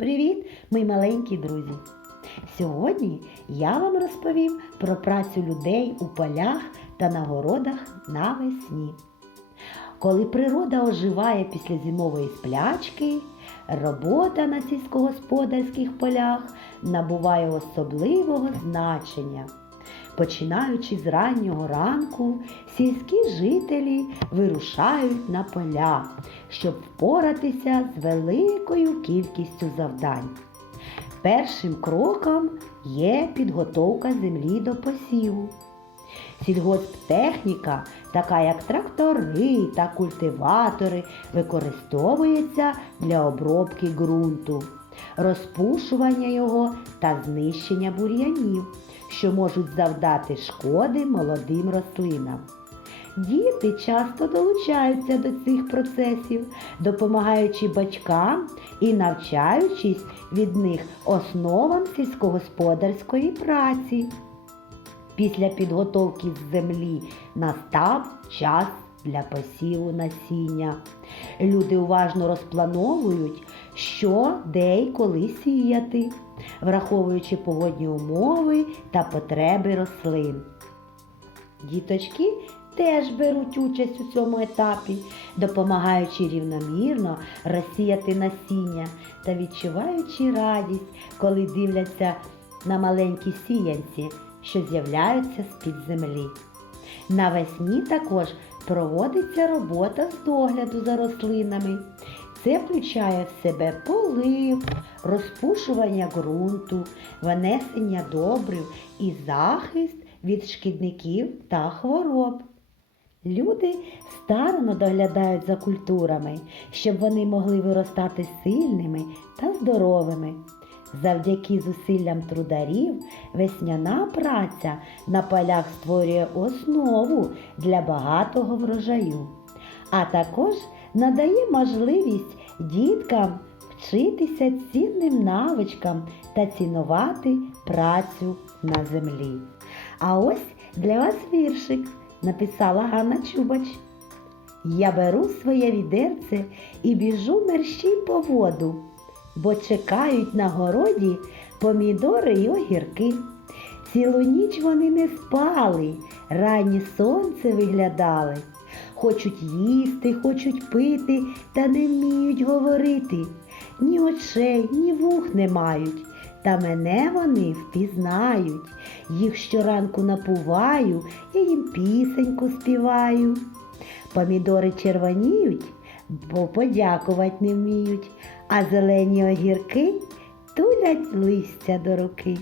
Привіт, мої маленькі друзі! Сьогодні я вам розповім про працю людей у полях та на городах навесні. Коли природа оживає після зимової сплячки, робота на сільськогосподарських полях набуває особливого значення. Починаючи з раннього ранку, сільські жителі вирушають на поля, щоб впоратися з великою кількістю завдань. Першим кроком є підготовка землі до посіву. Сільгосптехніка, така як трактори та культиватори, використовується для обробки ґрунту, розпушування його та знищення бур'янів, що можуть завдати шкоди молодим рослинам. Діти часто долучаються до цих процесів, допомагаючи батькам і навчаючись від них основам сільськогосподарської праці. Після підготовки з землі настав час для посіву насіння. Люди уважно розплановують, що, де і коли сіяти, враховуючи погодні умови та потреби рослин. Діточки теж беруть участь у цьому етапі, допомагаючи рівномірно розсіяти насіння та відчуваючи радість, коли дивляться на маленькі сіянці, що з'являються з-під землі. Навесні також проводиться робота з догляду за рослинами. Це включає в себе полив, розпушування ґрунту, внесення добрив і захист від шкідників та хвороб. Люди старано доглядають за культурами, щоб вони могли виростати сильними та здоровими. Завдяки зусиллям трударів весняна праця на полях створює основу для багатого врожаю, а також надає можливість діткам вчитися цінним навичкам та цінувати працю на землі. А ось для вас віршик написала Ганна Чубач. Я беру своє відерце і біжу мерщій по воду, бо чекають на городі помідори й огірки. Цілу ніч вони не спали, раннє сонце виглядали. Хочуть їсти, хочуть пити, та не вміють говорити. Ні очей, ні вух не мають. Та мене вони впізнають. Їх щоранку напуваю, я їм пісеньку співаю. Помідори червоніють, бо подякувати не вміють, а зелені огірки тулять листя до руки.